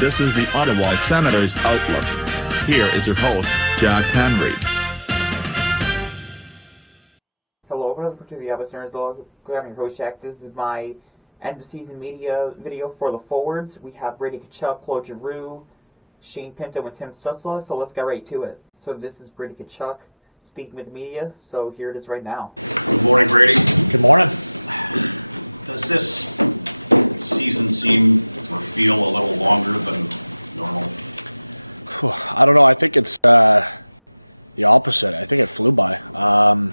This is the Ottawa Senators Outlook. Here is your host, Jack Henry. Hello, welcome to the Ottawa Senators Outlook. I'm your host, Jack. This is my end-of-season media video for the forwards. We have Brady Tkachuk, Claude Giroux, Shane Pinto, and Tim Stutzla, so let's get right to it. So this is Brady Tkachuk speaking with the media, so here it is right now. Good morning, Brady. Good morning. Does this season seem or feel a little longer than normal? I don't know. I think it's the opposite. I think it flew by. I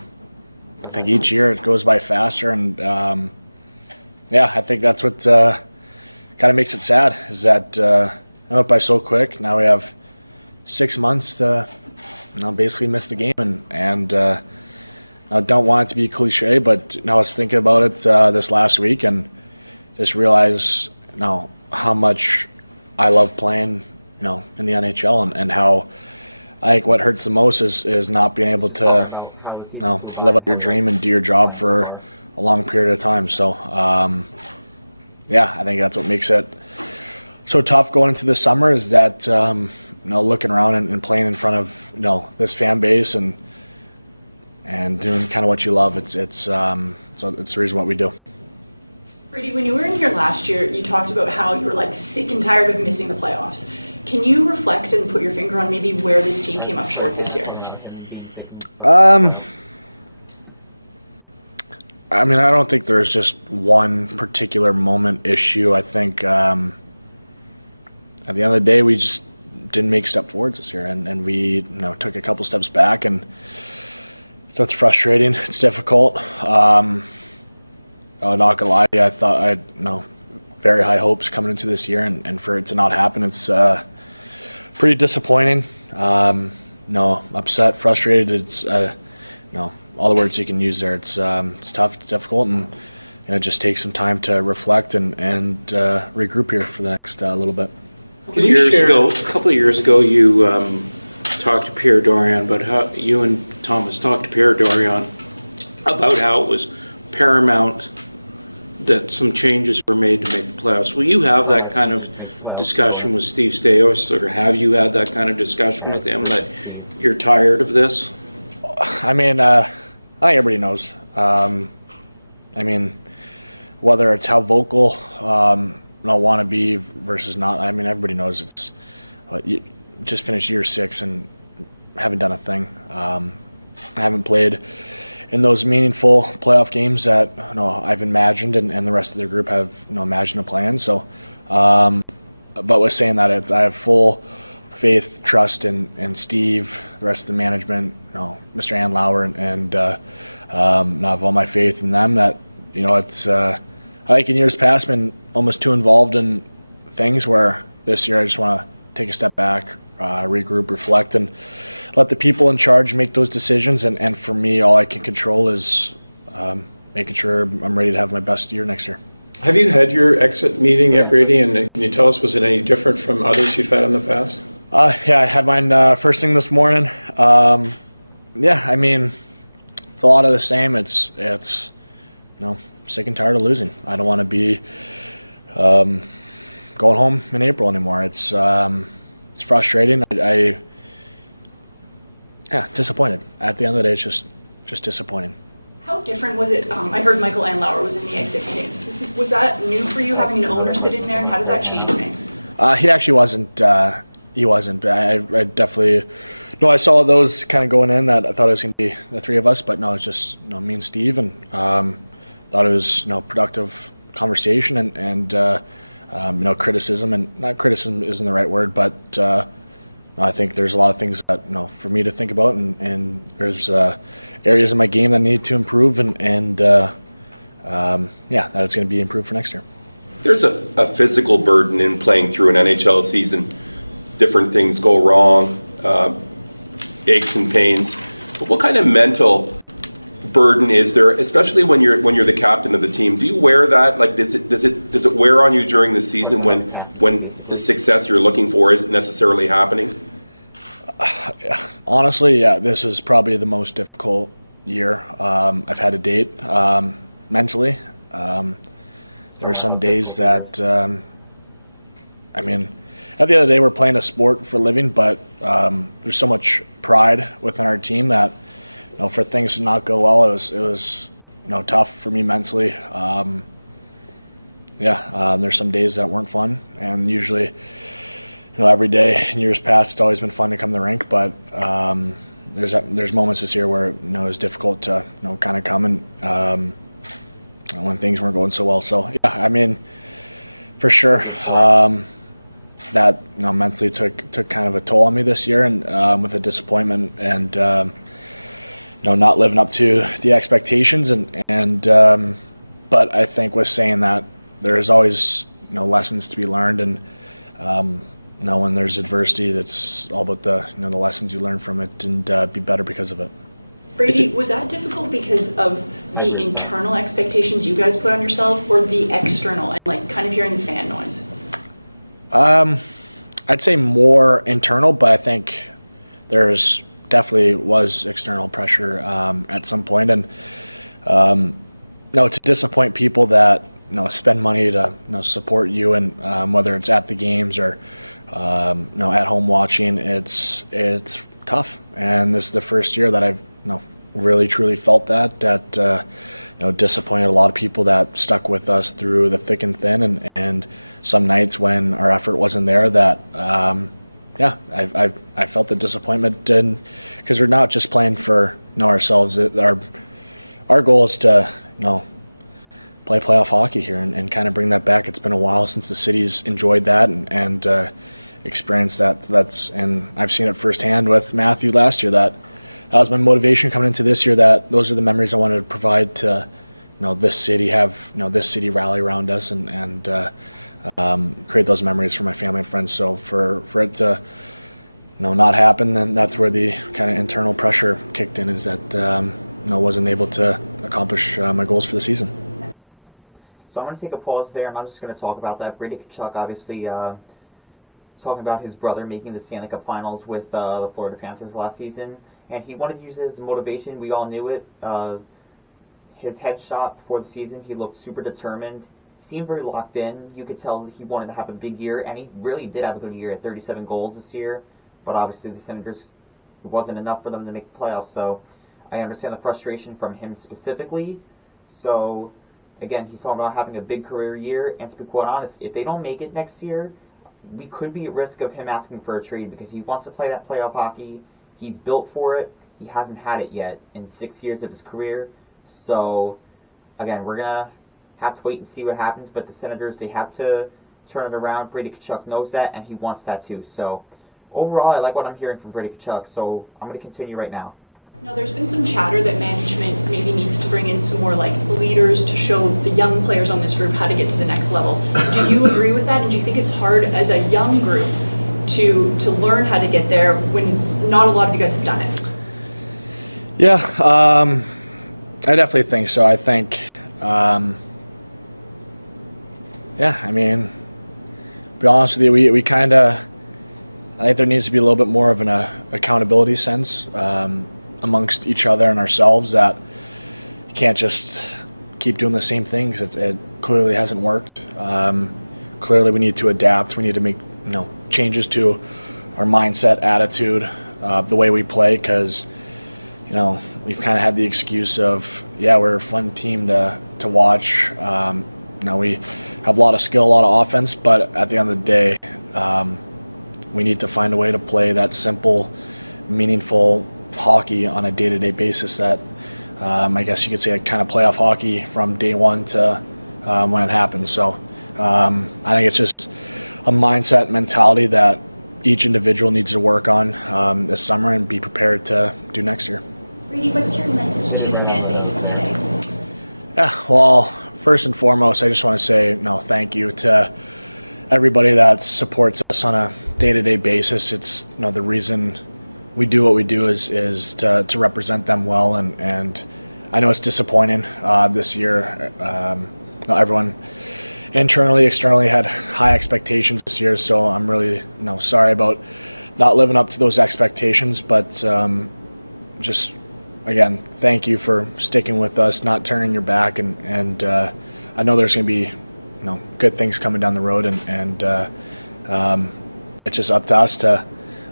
think each year it goes by faster, and I think that's what kind of makes it sad, is that it went by so quick. Now we have 6 months to basically miss the game, and I don't want it to be cliche, but I was thinking about it this last week and just realized how much I love playing in the NHL, and how I think what hurts the most is not being able to live up your dream and do your job for a long period of time. So I think that's what makes it so tough going into the summer, is that looking around and playing in front of this fan base and doing kind of what you love. So it's the reason what we do. Brady, when you were in here last year, you talked about how you were sick and tired of missing the playoffs. Can you reflect and put your finger on maybe where this team came up short this year? I don't think there's just one particular moment issue. I think at the end of the day, we just didn't make step forwards this year, and we took a couple steps back, and so it's frustrating. It's difficult. I'm not gonna lie, I thought I had very high hopes coming into this year, and for it to not happen, it's pretty disappointing. Upset, frustrated. It's all the words you can use there. It's tough, it's difficult, and it just takes some time to reflect and regroup here for the next little bit. A couple of years ago, you talked to Pierre Dorion about how you and Thomas talked to Pierre Dorion about how it was paramount that some changes were made to make the playoffs. Will you have that kind of discussion with Steve Staios, or have you had that kind of discussion with him, that you're tired of this? I think everybody knows. Whether it's how vocal I want to be versus not. Everybody knows it's. You just finished year 6 and haven't done a thing. I haven't played in those meaningful playoff games that I've imagined, and the rest of the group have imagined a plan. So, but with saying that, I have full faith, trust in Steve, the rest of the management, Mr. Andlauer, and I have all my faith in them. That it's I think in years past been almost too involved in things, where this year I just want to take a step back, regroup, reflect, and let the people in charge make those decisions. And for me, all I can control is making sure I'm ready to have my best year next year. Have you had your exit meeting yet, Brady? And can you tell us, was it any different from others you've had in the past? I had mine first thing this morning. It's a lot of the same. It's sick and tired of losing. I don't want to be going home in April anymore. It's frustrating. Disappointed. At the end of the day, it's just disappointing. How different was it? I heard Michael Andlauer was in the exit meetings. Was that new for you, having an owner sit in there, and how did that change things? He actually wasn't. He wasn't. But I definitely. No, I saw those kind of going in. That I thought it was going to be the three of us, but no, it's just me and Steve, and thought it was productive conversation and criticism, and not criticism isn't the right word, but I think there's a lot of things that for me to think about, and there's areas in my game that need to improve, that it's going to be improved for next year. There's a physical burden in playing through an NHL season. Different things go wrong, aches and pains. But what kind of mental burden is there, especially when you're the captain of the team? Do you wear that? Does it wear on you during the season when the success you're looking for isn't necessarily happening? Honestly, yeah, this is probably the most difficult year I've had to date mentally. There are some days that, at the end of the day, we're playing a sport for a living, but there's so much pride within our team that, for things to not go well, it was tough for me mentally. There's some days that weren't fun, and usually, every day in years past, it's always been fun to come to the rink, but there's moments this year where it was difficult to kind of come and when things weren't going so well. So yeah, I mean, for sure, that mentally took kind of a toll on me this year, and with the disappointment and not living up to the expectations, and but I think with saying that, there is always lessons to be learned, and when there's adversity, that's all about the lessons you learn from it, and be better because of it. Brady, was that difficult because of the internal expectations you guys put on yourself, or the external, and kind of hearing the fan noise? I'd say more internal, but I think there's definitely was external pressure at some point, and to disappoint people that spend money to support you, and whether it's at the games or at home watching, it's tough. And this is the first year that I've really truly felt that disappointed a lot of people that stuck with us through the thick and thin, and some nights when our effort wasn't there, that I felt the disappointment, and because we're not just playing for ourselves. Our goal is to play playoff hockey here, and kind of bring that back. It's been a while since the city's enjoyed that and experienced that. And I've seen it firsthand with Matthew last year. That was my motivation coming into this year. That those are the memories I wanted to provide to this city, have this city rally around us, and create those memories for my family and friends. So for it to not happen, then that's where the kind of internal pressure kicked in, is that wasn't able to accomplish my goals for the season. So I'm going to take a pause there, and I'm just going to talk about that. Brady Tkachuk, obviously, talking about his brother making the Stanley Cup Finals with the Florida Panthers last season, and he wanted to use it as motivation. We all knew it. His headshot before the season, he looked super determined. He seemed very locked in. You could tell he wanted to have a big year, and he really did have a good year at 37 goals this year. But obviously the Senators, it wasn't enough for them to make the playoffs, so I understand the frustration from him specifically. So again, he's talking about having a big career year, and to be quite honest, if they don't make it next year, we could be at risk of him asking for a trade, because he wants to play that playoff hockey. He's built for it. He hasn't had it yet in 6 years of his career. So again, we're going to have to wait and see what happens, but the Senators, they have to turn it around. Brady Tkachuk knows that, and he wants that too. So overall, I like what I'm hearing from Brady Tkachuk, so I'm going to continue right now. Now, there's been some chatter that management maybe needs to bring in some more leaders to show the young players on this group how to get to the next level. Do you agree with that? And do you think it's hard as a young group to learn how to get there when not a lot of you guys have done it? Yeah, I definitely think so. I think, I mean, to be honest with you, we kind of, I think there needs to be a little bit more of an accountability sense amongst each other and ourselves, that you can't just keep doing the same things. It clearly hasn't worked. Clearly we need to adapt. We need to make changes to our mindset, attitude, the way we play, because we've kind of had the excuse of, we're a fun team to watch. We have a lot of skill, a lot of offense, but at the end of the day, we need to find a way to play that simple, meaningful hockey on a day-to-day basis that I guess you could say kind of playoff hockey from day one to when it happens. So I think it's just a mindset mentality that each individual needs to work on this summer and be prepared to do next year. Brady, what's your message to the fan base today? Well, first and foremost, I just want to say thank you to everybody that supports us on a day-to-day basis. It's the reason we do what we do is to represent them well, and I know it's disappointing this year. Everyone internally, externally had high expectations this year, so I'm really sorry about not living up to those expectations. But just again, thank you for sticking with us, not turning your back, and I know there's going to be good things coming down the road, and it's just up to us to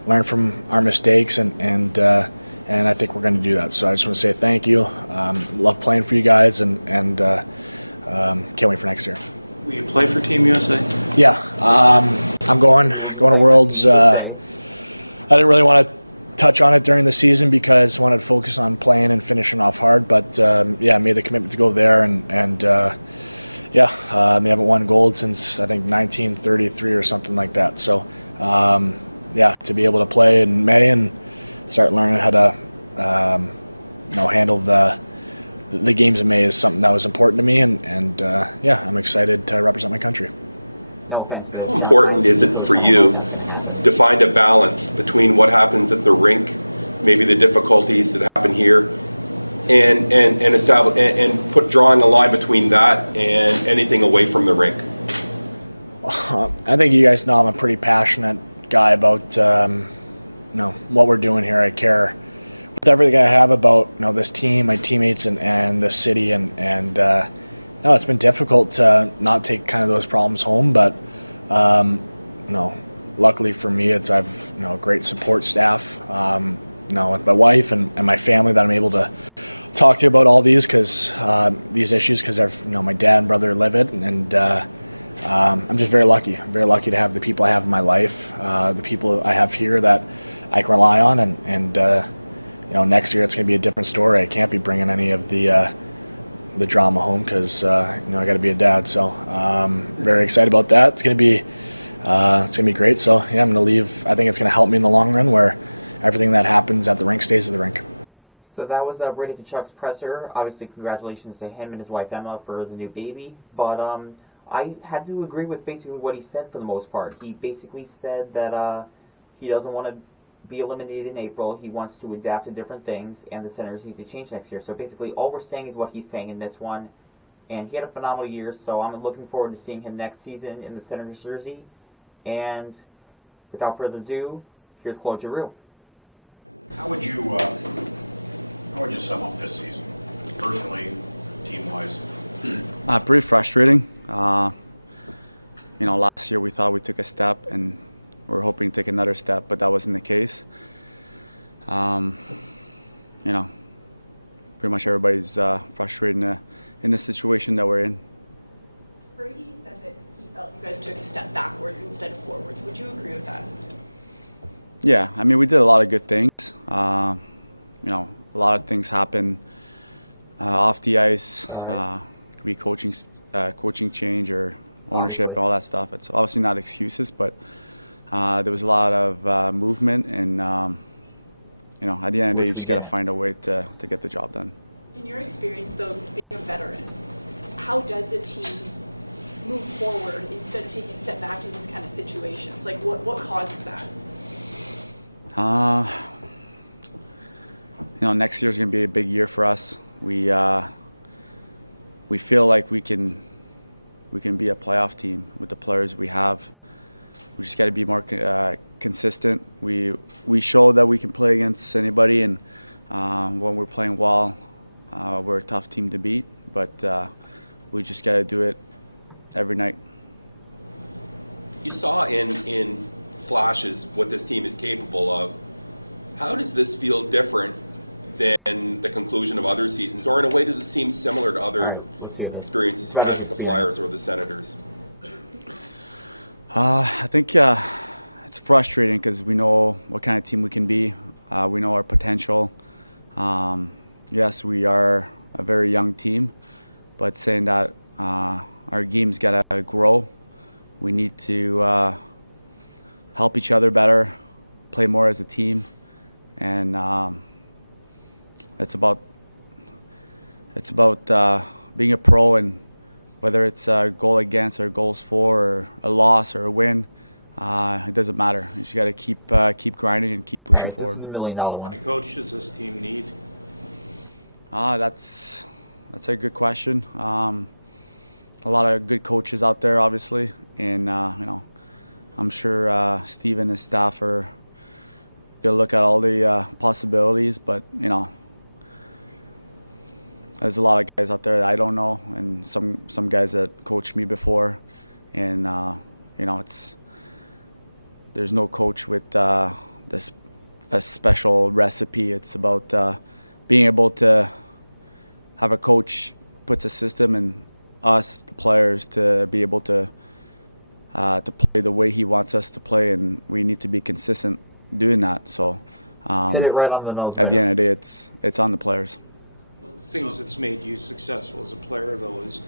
learn from our mistakes, and I think we're going to do that. So I just want to say thank you. Love playing for you guys, and can't wait for next year. Will you play for Team USA? Yeah, I'm going to Worlds. I didn't really want to touch on it during the season because I wanted to focus on playing and finishing off hard. But yeah, I made the commitment to go there, and they haven't won gold since I think 1933 or something like that. So yeah, to be able to play in May and start learning how to handle the games in May is something that was important to me, and yeah, I'm excited to represent my country. No offense, Bill. How important is it for you to find a balance between what happens at the rink, maybe the difficulties that happen here, and establish and put drawing a line between that and anything away from the rink? I think you guys know I'm a pretty passionate guy about what we're doing here. I care with everything I have about this team, my teammates, and the city, and no, it's been difficult to not take kind of those problems home, but luckily for me, I've a great support staff, with my wife and my family that I'm able to talk to about all these issues because I've my dad and brother live it, and I'm just very lucky. I'm very lucky to have the people I have in my life, the people I have here that I can rely on, and next year it's going to be a different story. I can't be bringing any of the drama home because I got to be a dad. So very excited about that. It's going to be great. So yeah, I'm going to leave. I think it's going to help me in the long run, where everything that happens at the rink stays at the rink. So that was Brady Tkachuk's presser. Obviously, congratulations to him and his wife Emma for the new baby. But I had to agree with basically what he said for the most part. He basically said that he doesn't want to be eliminated in April. He wants to adapt to different things, and the Senators need to change next year. So basically, all we're saying is what he's saying in this one. And he had a phenomenal year, so I'm looking forward to seeing him next season in the Senators jersey. And without further ado, here's Claude Giroux. How would you sum up this season, personally, team-wise? Pretty frustrating. Last year we thought we took a step, and we were hoping to take another step, but that wasn't the case. Pretty much everybody's frustrated in the situation that we're in. Brady said that he felt you guys took a step backwards instead of forwards. Would you agree with that? Yeah, I mean, we did a lot of good things. A lot of things happen off the ice. Could be coaching change or ownership and all that stuff. It's obviously not excuses, but there was a lot of movement, and at the end of the day, you just got to find a way to get the job done. In your experience, though, being a veteran, how does a team move forward instead of taking a step back in these kind of situations? Like, what causes that? Next year is going to be a big year for us. We feel like we can be a playoff team with the players we have. We just got to be more consistent. We show that we can play against anybody, and when we're playing well, we're a tough team to beat. But we just got to do it every night. You saw in flashes what this team is capable of. How does this feel different than the conclusion of other seasons, or in a way does it seem similar to other experiences you've had with the Flyers or the Senators? I think it's frustrating because we know what kind of team we can be. We know our potential. Yes, we are a very young team, but saying that our game's got to grow. We need to help each other better, play more as a team, and it's about being a pro, and whether it's a goal against or goals for or a loss or a win, it doesn't matter. You just got to keep grinding and keep pushing forward. This is $1 million one. How many coaches does this team need? That's a good question. A lot of good coaches out there, obviously, and I'm sure Steve and his staff are going to look at all the possibilities, but there's a lot of guys out there that I don't know, and some guys that coached me before, and there's there's no coach with this a special recipe. It's about being able to have a coach puts a system in us, the players, to be able to play the way he wants us to play, and we need to be consistent doing that. So Hit it right on the nose. at the end of the day, it's on the players. One of the things that's made you successful as a player, though, is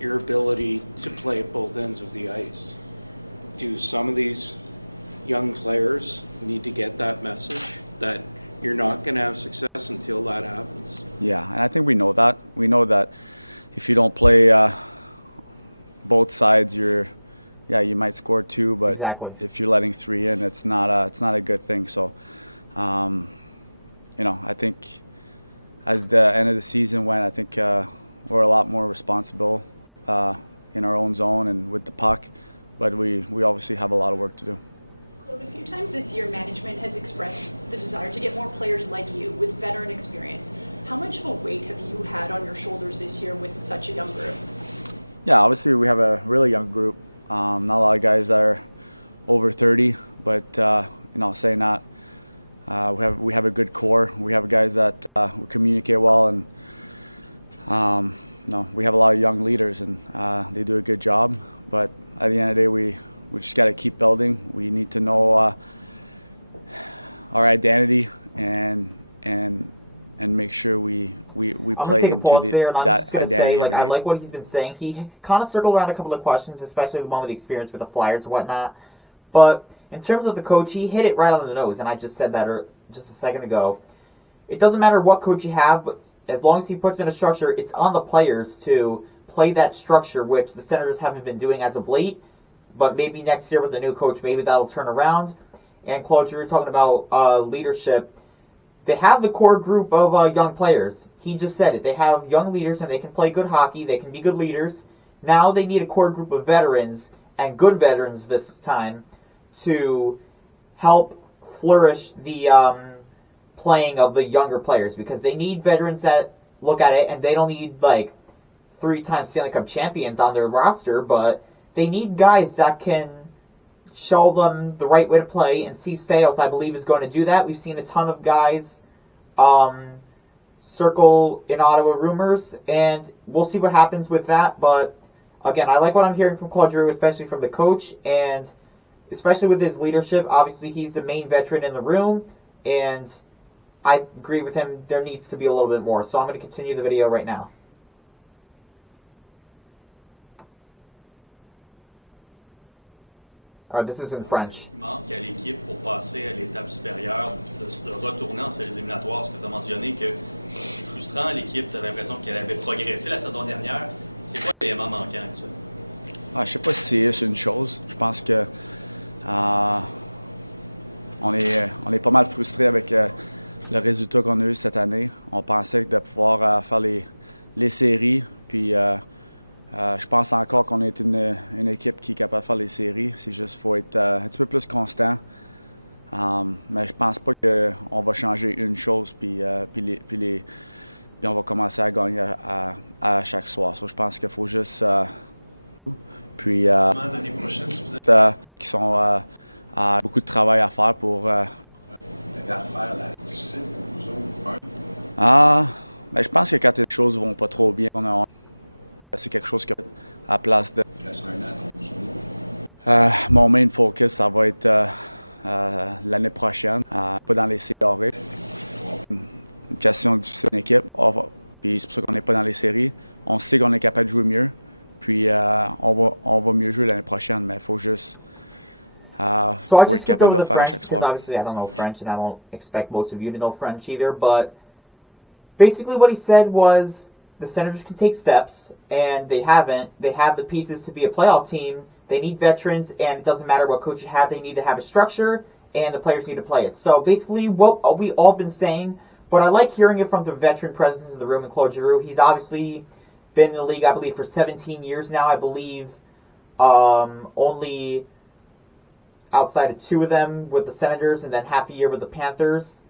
your ability to play at both ends of the ice. Do some of these young players need to get that message that you're not going to have success until that happens? Yeah, and I think we know that. We know that if you don't play both sides, you might score 2, but Exactly. if you're letting 3 in, it's not a good thing. So, I think as the end of the season went, I think we're a lot more responsible in our own zone and with the puck, but we obviously have a lot of work to do. Claude, a few times this year, management has expressed the desire to get more players like you with veteran experience. How much of a weight have you had on your shoulders this year with such a young group? Yeah, obviously we have a really young group. Not a lot of guys that are over 30, but saying that, we have a good core. We have guys that communicate well, and we have a lot of young leaders, and they do a good job. But at the end of the day, we just got to keep building. We need to know our identity and make sure we play into that identity. I like what he's been saying. He kind of circled around a couple of questions, especially the one with the experience with the Flyers and whatnot. But in terms of the coach, he hit it right on the nose, and I just said that just a second ago. It doesn't matter what coach you have, but as long as he puts in a structure, it's on the players to play that structure, which the Senators haven't been doing as of late. But maybe next year with the new coach, maybe that'll turn around. And Claude, you were talking about leadership. They have the core group of young players. He just said it. They have young leaders, and they can play good hockey. They can be good leaders. Now they need a core group of veterans, and good veterans this time, to help flourish the playing of the younger players, because they need veterans that look at it, and they don't need like 3-time Stanley Cup champions on their roster, but they need guys that can show them the right way to play, and Steve Staios, I believe, is going to do that. We've seen a ton of guys circle in Ottawa rumors, and we'll see what happens with that. But again, I like what I'm hearing from Claude Giroux, especially from the coach, and especially with his leadership. Obviously, he's the main veteran in the room, and I agree with him. There needs to be a little bit more. So I'm going to continue the video right now. This is in French. Il manque à l'équipe pour passer à l'étape supérieure, de retourner en séries éliminatoires. Parce que tu as mentionné que c'est frustrant, l'équipe, tu avais l'impression qu'elle avait progressé la saison dernière. C'est quoi l'élément manquant actuellement? Je ne sais pas si c'est une chose. Je pense que on est pas mal frustré avec le résultat qu'on a eu cette année. On pensait de pouvoir faire les séries, puis je pense encore qu'on est une équipe qui est capable de faire les séries. C'est juste qu'il faut être un petit peu plus constant. Mais je pense pas qu'on va changer une chose, puis on va commencer à gagner à chaque soir. So, je pense qu'il faut juste... puis L'année prochaine, si vous êtes... qui sont beaucoup de travail à faire pour... La faire, là, c'est difficile pour vous autres. Ben, je pense que quand les choses vont pas trop bien, c'est quelque chose qui à la place de... Il reste un an, mon main focus, ça va être l'année prochaine, pas dans les séries. Une question difficile en équipe. Puis c'est pour ça qu'on n'est pas dans les séries. On sait qu'on est capable de jouer mieux. Puis on va mieux jouer l'année prochaine, mais il faut juste faut être capable de le faire à chaque soir. Obviously, I don't know French, and I don't expect most of you to know French either, but basically what he said was the Senators can take steps, and they haven't. They have the pieces to be a playoff team. They need veterans, and it doesn't matter what coach you have. They need to have a structure, and the players need to play it. So basically what we all been saying, but I like hearing it from the veteran presence in the room in Claude Giroux. He's obviously been in the league, I believe, for 17 years now. I believe only outside of 2 of them with the Senators and then half a year with the Panthers.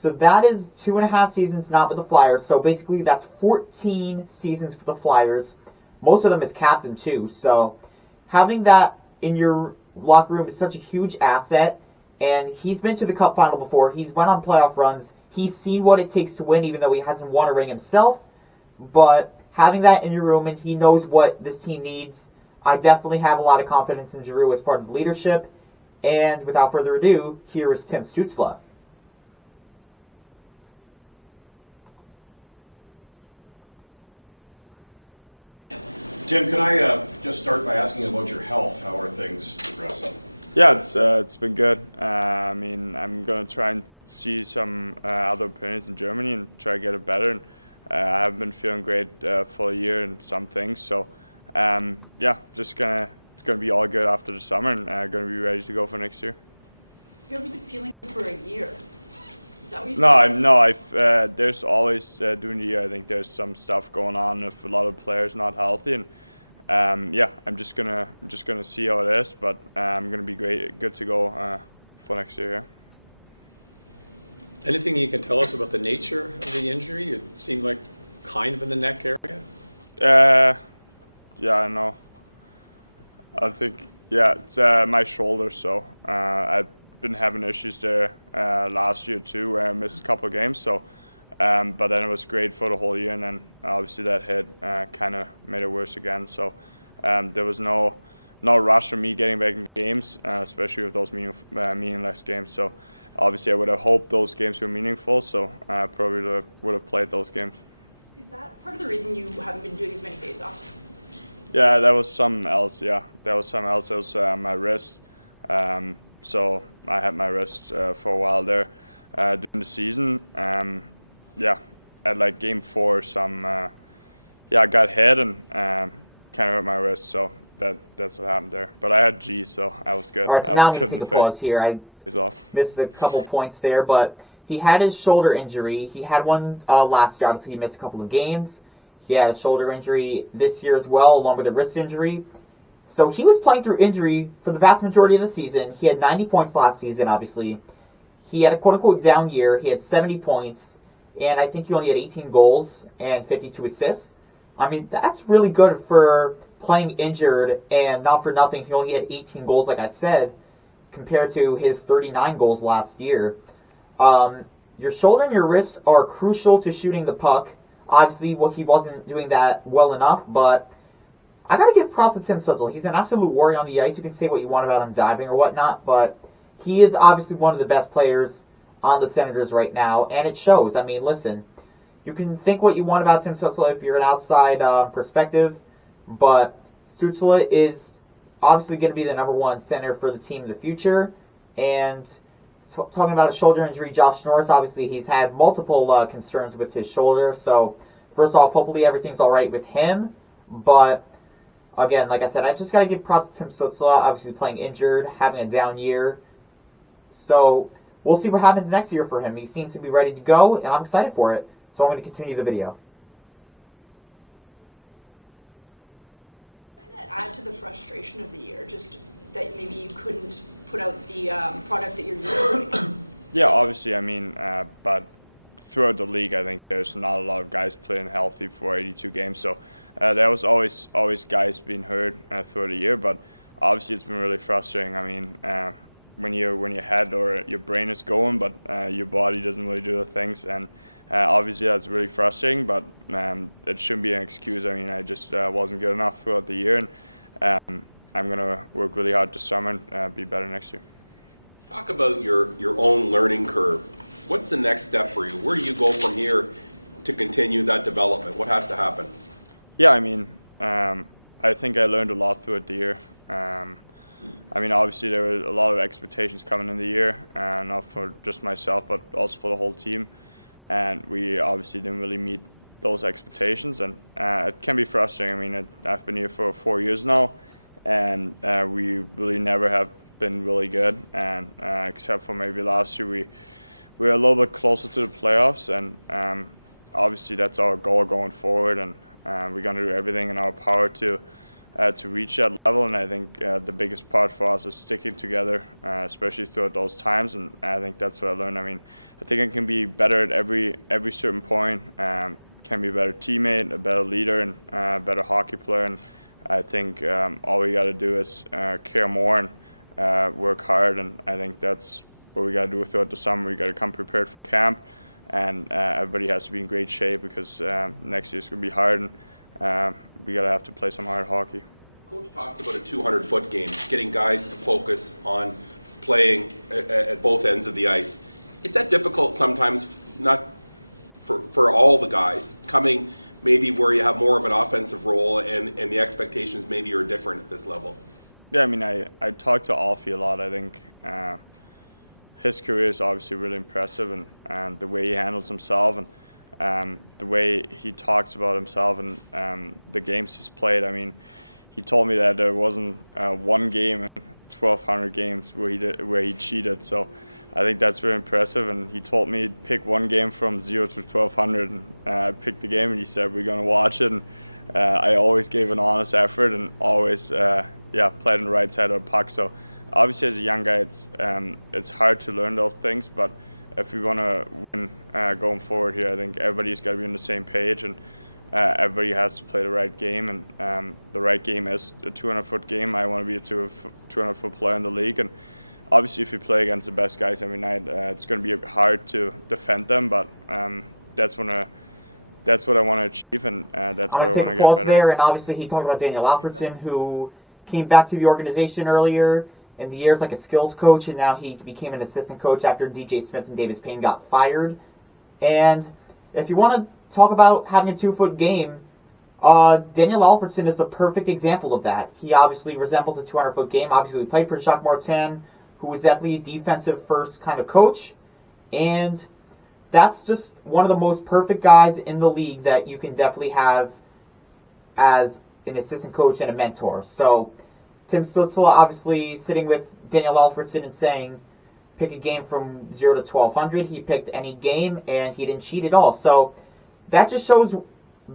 So that is 2.5 seasons not with the Flyers. So basically that's 14 seasons for the Flyers. Most of them as captain too. So having that in your locker room is such a huge asset. And he's been to the Cup final before. He's went on playoff runs. He's seen what it takes to win, even though he hasn't won a ring himself. But having that in your room, and he knows what this team needs, I definitely have a lot of confidence in Giroux as part of the leadership. And without further ado, here is Tim Stützle. Tim, can I just start by asking about your health? How are things progressing? Yeah, it's been good. I mean, I'm gonna try and see some other opponents in Germany and try to get it better. And I haven't been feeling great for a year and some things. So yeah, it's gonna be all good after the summer, and gonna be ready to go for next year. You haven't been feeling it for a year. Is that what you said? No, there's always during the year. I think there's some stuff going on with a lot of players not healthy, and yeah, I'm just gonna see how it is. But I'm gonna be good to go for next year. Yeah. Anything you can tell us about the nature of the injury? It seemed like kind of in the neck area. Yeah, I know. I think it's my shoulder. So I've been having issues there last year too, where I missed a couple of games. So, but then it was great for the whole year, and then obviously that hit kind of made it worse again. So there was no rush for me getting back in games, especially with those meaningless games. So obviously I would have hoped those games were meaningful. So I probably would have played those games. Is that part of the reason you haven't been doing as many face-offs? Yeah, that was something else. Yeah, that was something else. It was my wrist. So I had my wrist for a while there during the season. Yeah, at like game 4, I got hit and kind of hurt my wrist. So that's what happened there. But I had G, so I was good. All right, so now I'm going to take a pause here. I missed a couple points there, but he had his shoulder injury. He had one last year. Obviously, he missed a couple of games. He had a shoulder injury this year as well, along with a wrist injury. So he was playing through injury for the vast majority of the season. He had 90 points last season, obviously. He had a quote-unquote down year. He had 70 points, and I think he only had 18 goals and 52 assists. I mean, that's really good for playing injured, and not for nothing, he only had 18 goals, like I said, compared to his 39 goals last year. Your shoulder and your wrist are crucial to shooting the puck. Obviously, he wasn't doing that well enough, but I gotta give props to Tim Stützle. He's an absolute warrior on the ice. You can say what you want about him diving or whatnot, but he is obviously one of the best players on the Senators right now, and it shows. I mean, listen, you can think what you want about Tim Stützle if you're an outside perspective, but Stützle is obviously going to be the #1 center for the team in the future. And talking about a shoulder injury, Josh Norris, obviously he's had multiple concerns with his shoulder. So first off, hopefully everything's all right with him. But again, like I said, I just got to give props to Tim Stützle, obviously playing injured, having a down year. So we'll see what happens next year for him. He seems to be ready to go, and I'm excited for it. So I'm going to continue the video. Add to the frustration of the year, just that maybe you couldn't put out the product that you're using? Yeah, obviously, I mean, but throughout the league, I think there's not a lot of guys playing healthy for 82 games, so there was always guys being hurt throughout the year, but obviously it's been really frustrating. I mean, when your head or your brain is going, but your body doesn't really do the things, and obviously that's really frustrating, but it shouldn't be an excuse. I mean, I just wasn't good enough throughout the year, and I'm going to work really hard this summer and be better next year. Talk about your own learning curve. What's the next step for you? Where do you go from here to continue that development? What has to happen? Yeah, I mean, I think I learned a lot throughout the year. I mean, obviously there were a lot of expectations coming in the year, not for just myself, but also for the whole team. And we obviously didn't really meet those expectations, and it can be frustrating. I mean, I've been here for 4 years now, and we really never have been really good. And except for maybe last year, we were a little bit closer to the playoffs, and obviously that's our goal going forward. And we're going to do everything in our power to reach that level. And I think the biggest part for us is sticking together, especially throughout those times. And I think that's what I learned. I mean, I think I can be better at every certain point. Can be a better teammate, a better leader, and a better hockey player. And I think all we got to do is care more and work hard. And I think that's what we got to do throughout the summer. We got to come prepared for camp, and everybody has to be in great shape because next year is going to be hard, and we got to have to play some hard hockey. Coach talks about a 200-foot game, getting guys to focus on playing at both ends of the ice. Is that difficult sometimes, not for all the guys, coming maybe where you have more of an offensive role and the expectations maybe are different at this level? Yeah, I mean, I talked to Alfie a lot. I think his career is obviously really impressive, and the way he handles himself and the way he talks about himself and the games he's played. I mean, he told me that there wasn't one game in 1,200 games where he cheated. So I think that's very impressive. And he told me pick one game from 0 to 1,200, and I picked the game, and he said we're going to watch it. And I always gave an honest effort and always played on the right side of the puck. So obviously as a young guy, it's hard to learn those things. But if we want to win going forward here, I think everybody's got to be on the same page, and everybody has to play the right game, and the right game is a 200-foot game. I want to be a 200-foot player in the league, and obviously if you play against the best guys every night, it's going to be hard to defend them, but that's what I want to achieve, and that's what I want to get better there, at. and obviously he talked about Daniel Alfredson, who came back to the organization earlier in the year as like a skills coach, and now he became an assistant coach after DJ Smith and Davis Payne got fired. And if you want to talk about having a 2-foot game, Daniel Alfredson is the perfect example of that. He obviously resembles a 200-foot game. Obviously, he played for Jacques Martin, who was definitely a defensive-first kind of coach. And that's just one of the most perfect guys in the league that you can definitely have as an assistant coach and a mentor. So Tim Stützle obviously sitting with Daniel Alfredson and saying, pick a game from 0 to 1,200. He picked any game, and he didn't cheat at all. So that just shows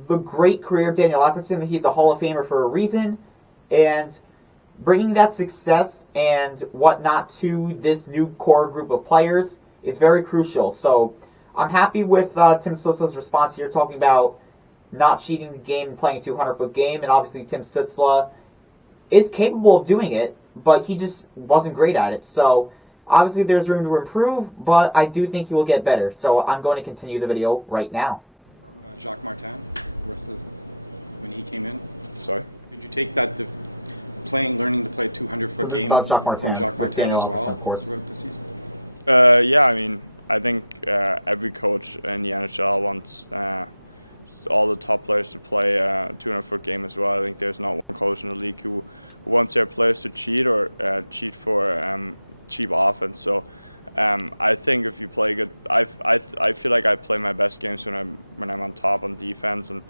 the great career of Daniel Alfredson. He's a Hall of Famer for a reason, and bringing that success and whatnot to this new core group of players is very crucial. So I'm happy with Tim Stützle's response here, talking about not cheating the game and playing a 200-foot game, and obviously Tim Stützle is capable of doing it, but he just wasn't great at it. So obviously there's room to improve, but I do think he will get better. So I'm going to continue the video right now. Jacques Martin versus when he came in. Sorry? Did you take that learning to play a 200-foot game from Jacques Martin as well throughout the season? Yeah, I mean, I think every coach in the NHL wants all the top players to play a 200-foot game as well. I think there's not one coach in the league who wants their players to cheat or cheat for cheap offense. So I think if you play good, I feel like I play my best games when I'm on top on defense, and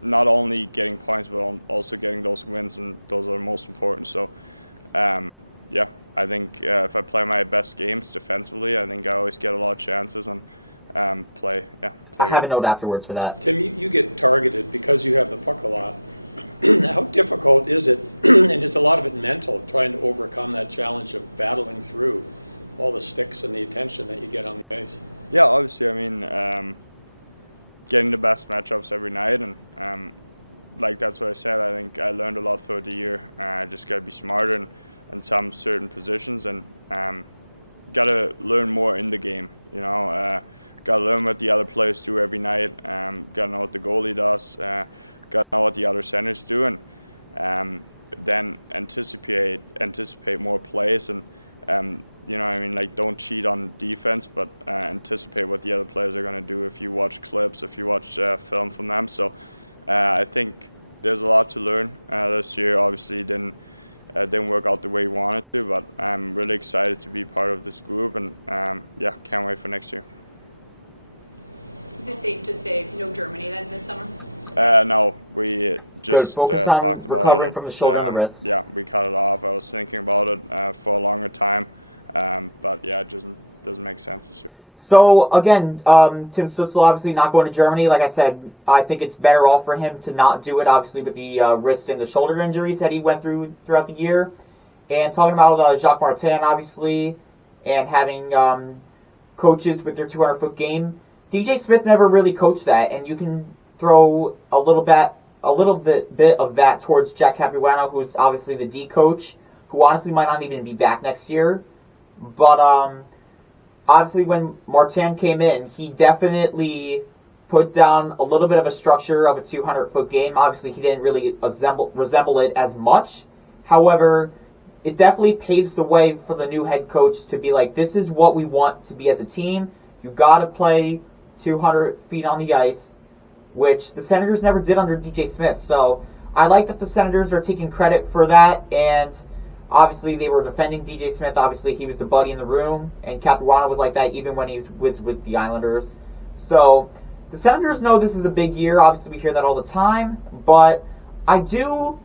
not only getting points but also getting those wins, and those are the most important. So yeah, I think if I play my best games defensively, I think I always get a lot of chances and play. I have a note afterwards for that. Tim, you get targeted because you have the puck a lot. How difficult is it, and is a lot of it mental, trying to overcome that challenge of battling through all the sticks and the attention that you get on the ice? Yeah, obviously, I mean, getting the best matchups every night, and like that's what I said, I think I learned a lot throughout the year. I just got to be smarter in some certain positions, and got to learn more in the game, you know. Got to learn what the other players do every night, got to know what the goalie does, got to know what the other centers do, and then anticipate more plays, and you know, I mean, like, don't cheat on defense, but anticipate what the other players are going to do if you watch clips, if you watch film from them. So I think there's a lot to learn this year. Obviously, didn't work out the way we wanted to, but I'm really excited to be part of this group, and yeah, can't wait for next year. Is it safe to say no Germany then this summer? No, we just talked about it. From the shoulder and the wrist. Yeah, we cut it off. I was thinking about it for a longer time, but yeah, it just doesn't make sense this year. So again, Tim Stützle obviously not going to Germany. Like I said, I think it's better off for him to not do it, obviously with the wrist and the shoulder injuries that he went through throughout the year. And talking about Jacques Martin, obviously, and having coaches with their 200-foot game, DJ Smith never really coached that, and you can throw a little bit of that towards Jack Capuano, who's obviously the D coach, who honestly might not even be back next year. But obviously when Martin came in, he definitely put down a little bit of a structure of a 200-foot game. Obviously, he didn't really resemble it as much. However, it definitely paves the way for the new head coach to be like, this is what we want to be as a team. You got to play 200 feet on the ice, which the Senators never did under DJ Smith. So I like that the Senators are taking credit for that, and obviously they were defending DJ Smith. Obviously, he was the buddy in the room, and Capuano was like that even when he was with the Islanders. So the Senators know this is a big year. Obviously, we hear that all the time, but I do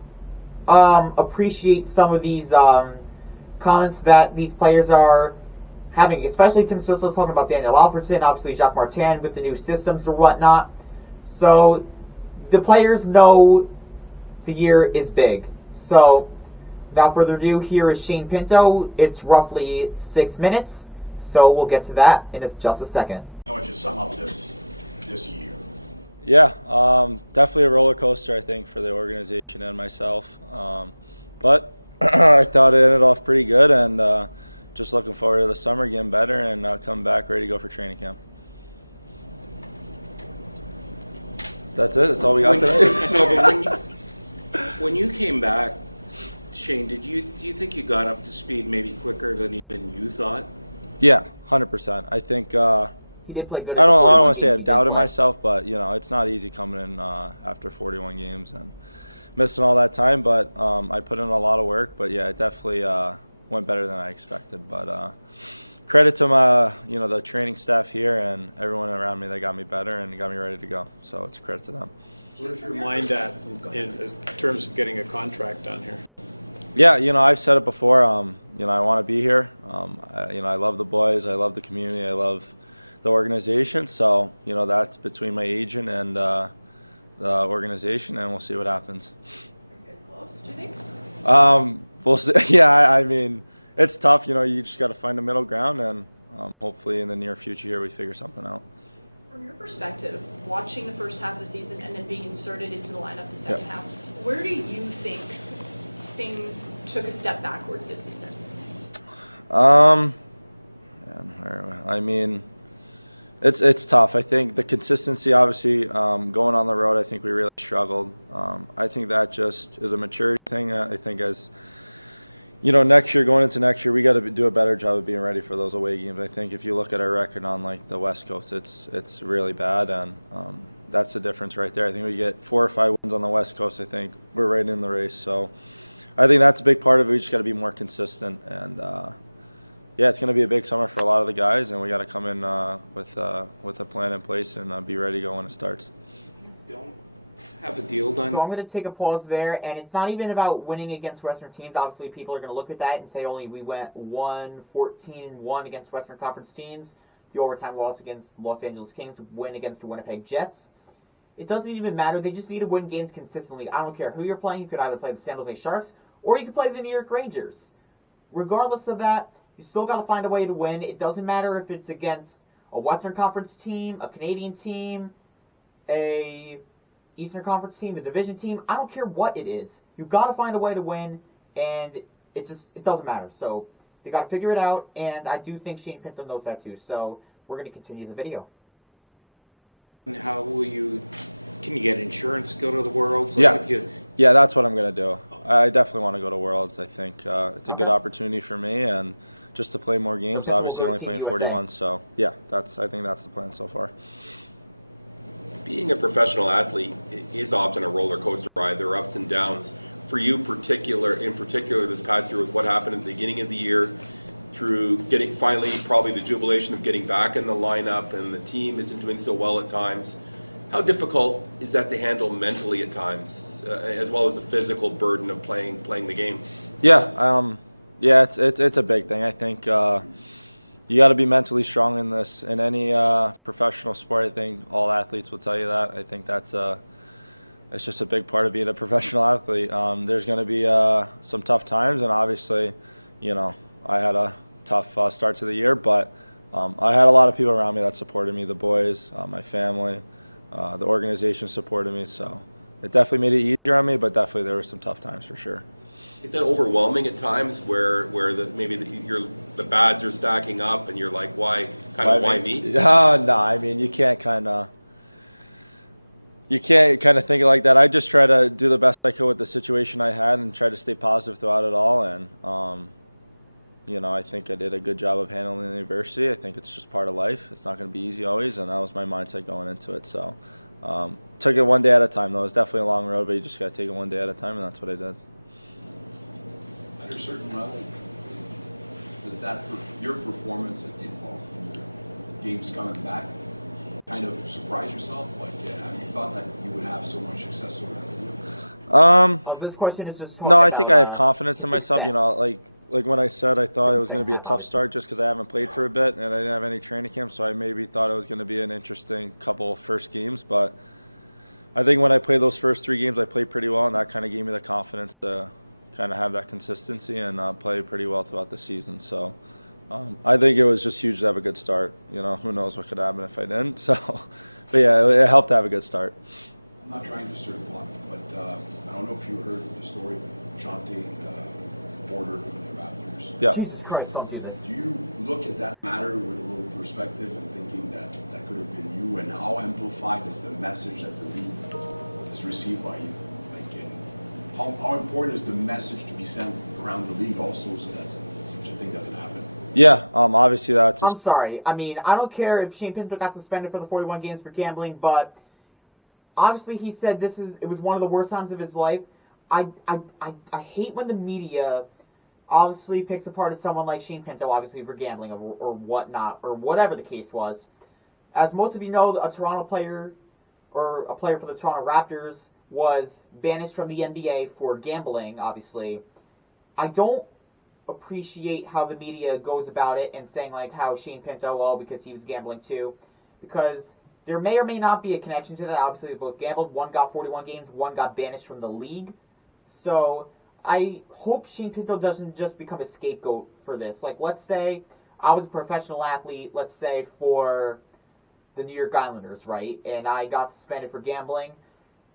appreciate some of these comments that these players are having, especially Tim Stützle talking about Daniel Alfredsson, obviously Jacques Martin with the new systems or whatnot. So the players know the year is big. So without further ado, here is Shane Pinto. It's roughly 6 minutes, so we'll get to that in just a second. How would you sum up this year? Yeah, definitely a roller coaster, I think, for the organization and myself. But I thought it ended off pretty good, and just looking forward to the summer, getting better, and coming back ready to go for training camp. That's it. That's all we got today. No, but when you came back, Shane, do you think you got up to speed maybe quicker than even you thought? Yeah, 100%. I think. He did play good. I don't want to say I've doubted myself, but it's not easy coming in after 41 games and missing all that time. But I put in a lot of work. But yeah, it definitely went better than I expected. But credit to my the training staff here and everyone around me that got me better and got me ready to go. So it's a credit to them. Where's your mind at in terms of getting a contract done here? Yeah, I've said it before. I want to be here. I love the boys. I love the community. I love the organization. So, that's between my agent and the organization, and we'll see what happens. Are you guys close, do you think? We'll see. Yeah, I mean, it's tough. You just got to find a middle ground, and hopefully in the near future here we figure something out. From your perspective, watching the first half of the season and then being inserted into the lineup the second half, where do you think things took a step backwards this season? I mean, it's tough. I think the consistency, obviously, going on the road, I think we really struggled. I think that just is a maturity thing. I think as next year, going into next year, we got to do a better job of being ready for those away games. I think if you look at our record on the West Coast, it's really bad, and that's the difference right there. I think we get 4 or 5 wins on the West Coast. I think we're right in the race. So I think that's a big part of it. We just got to be more consistent, and it's going to be a big summer for a lot of the guys, and we got to come in with a plan in place and be ready to go when it starts. If you don't have a deal done. So I'm going to take a pause there, and it's not even about winning against Western teams. Obviously, people are going to look at that and say we went 1-14-1 against Western Conference teams. The overtime loss against Los Angeles Kings, win against the Winnipeg Jets. It doesn't even matter. They just need to win games consistently. I don't care who you're playing. You could either play the San Jose Sharks or you could play the New York Rangers. Regardless of that, you still got to find a way to win. It doesn't matter if it's against a Western Conference team, a Canadian team, a Eastern Conference team, a division team. I don't care what it is. You've got to find a way to win, and it doesn't matter. So they got to figure it out, and I do think Shane Pinto knows that too. So we're going to continue the video. And how will can you get insurance to go to the Worlds? Yeah, that's what I'm going to do. I definitely want to go to Worlds. I think it's a good opportunity for me, and just to play more games. Obviously, only playing 41, so yeah, I think that's the plan so far. Being a professional athlete is often a roller coaster ride. There are ups and downs. For you, in particular, this past year with what happened at the beginning of the year, through getting finally probably the jubilation of getting back in the lineup, and the team isn't doing so well at times. How difficult is that to handle mentally at times, as well as the physical burden of playing the game? Yeah, it's a big thing. I think you got to be mentally strong in any professional sport. I think all athletes will tell you that. I think it's just a big part of being a professional athlete. There's going to be some tough times, and obviously, I had a tough start to the year, but I had a lot of people around me that supported me, the boys, my family, the organization supported me, so it definitely made it easier on me, but definitely there were some tough times for sure. Is that overwhelming at times where the bads are stacking up and you're like, why me? No, I mean, you can't kind of think it like that. I just try to do the best I could with the situation I had and try to stay positive throughout it all. And, I think I did a good job of handling the adversity. I think it's just part of life. It's not going to be easy always, and that was my mindset going into it. So took it one day at a time, though. It was definitely a long road, but you just got to take it one day at a time, and that's what I did. At a certain level, does your performance in games coming back kind of surprise yourself? Like, have you thought that you would have so much success over that? This question is just no, I think I have confidence in myself. Like when I said I thought it was going to be a tough start just because I haven't played for a bit and I didn't have any training camp, so I maybe thought it was going to be an interesting couple of first games. But I think when I played those first 3 games, I played pretty well, and that kind of gave me the confidence to kind of have that consistency and play pretty well throughout the season. So I think it was just huge to have a good start. Who knows what could happen if I didn't. So, but yeah, it helped to have a good start. I'm not trying to stir the pot, but I don't know if you heard the story of Jonte Porter from the Raptors. Yeah. Jesus Christ, don't do this. Do you look at that matter with a little perspective and thinking that could have been you, and how amplified is the message that the league is received by you? How important is the message to be sent around the league also so that such a thing doesn't happen? Yeah, obviously that's. I'm sorry. I mean, I don't care if Shane Pinto got suspended for the 41 games for gambling, but obviously he said it was one of the worst times of his life. I hate when the media obviously picks apart someone like Shane Pinto, obviously for gambling or whatnot, or whatever the case was. As most of you know, a Toronto player or a player for the Toronto Raptors was banished from the NBA for gambling, obviously. I don't appreciate how the media goes about it and saying like how Shane Pinto, because he was gambling too, because there may or may not be a connection to that. Obviously, they both gambled. One got 41 games, one got banished from the league. So I hope Shane Pinto doesn't just become a scapegoat for this. Like, let's say I was a professional athlete, let's say for the New York Islanders, right? And I got suspended for gambling.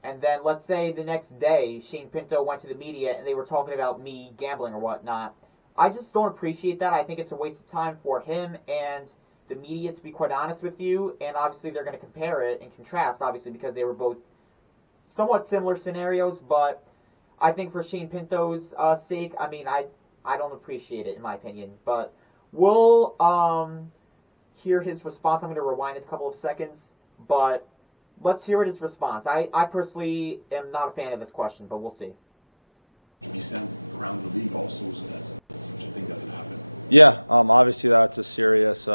And then let's say the next day, Shane Pinto went to the media and they were talking about me gambling or whatnot. I just don't appreciate that. I think it's a waste of time for him and the media, to be quite honest with you. And obviously they're going to compare it and contrast, obviously, because they were both somewhat similar scenarios. But I think for Shane Pinto's sake, I mean, I don't appreciate it, in my opinion. But we'll hear his response. I'm going to rewind it a couple of seconds. But let's hear his response. I personally am not a fan of this question, but we'll see. To be sent around the league also so that such a thing doesn't happen. Yeah, obviously that's a serious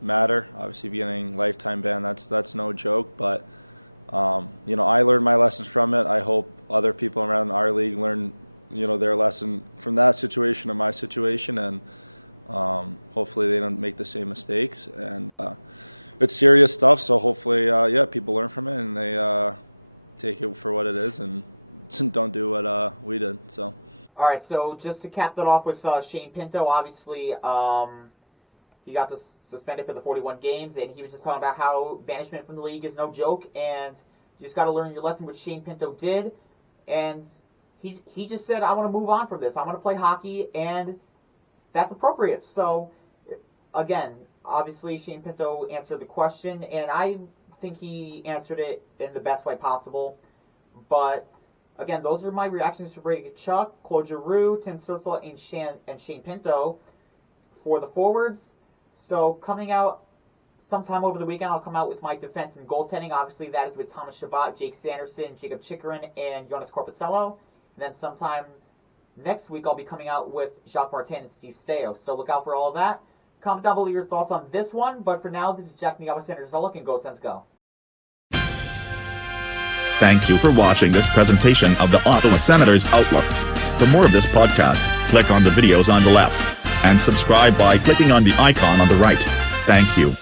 matter. Obviously getting lifetime ban, that's no joke. But I learned my lessons from it. I hope other people around our league learn their lesson from that situation and my situation, and hopefully they don't make the same mistakes. And it's serious stuff, so hopefully people learn from it and they take it for what it is and don't do what we did. So. All right, so just to cap that off with Shane Pinto, obviously he got suspended for the 41 games, and he was just talking about how banishment from the league is no joke, and you just got to learn your lesson, which Shane Pinto did, and he just said, I want to move on from this. I want to play hockey, and that's appropriate. So, again, obviously Shane Pinto answered the question, and I think he answered it in the best way possible, but again, those are my reactions to Brady Tkachuk, Claude Giroux, Tim Stützle, and Shane Pinto for the forwards. So coming out sometime over the weekend, I'll come out with my defense and goaltending. Obviously, that is with Thomas Chabot, Jake Sanderson, Jacob Chikrin, and Jonas Corposello. And then sometime next week, I'll be coming out with Jacques Martin and Steve Steo. So look out for all of that. Comment down below your thoughts on this one. But for now, this is Jack from the Ottawa Senators. I'll look and go, Sens go. Thank you for watching this presentation of the Ottawa Senators Outlook. For more of this podcast, click on the videos on the left and subscribe by clicking on the icon on the right. Thank you.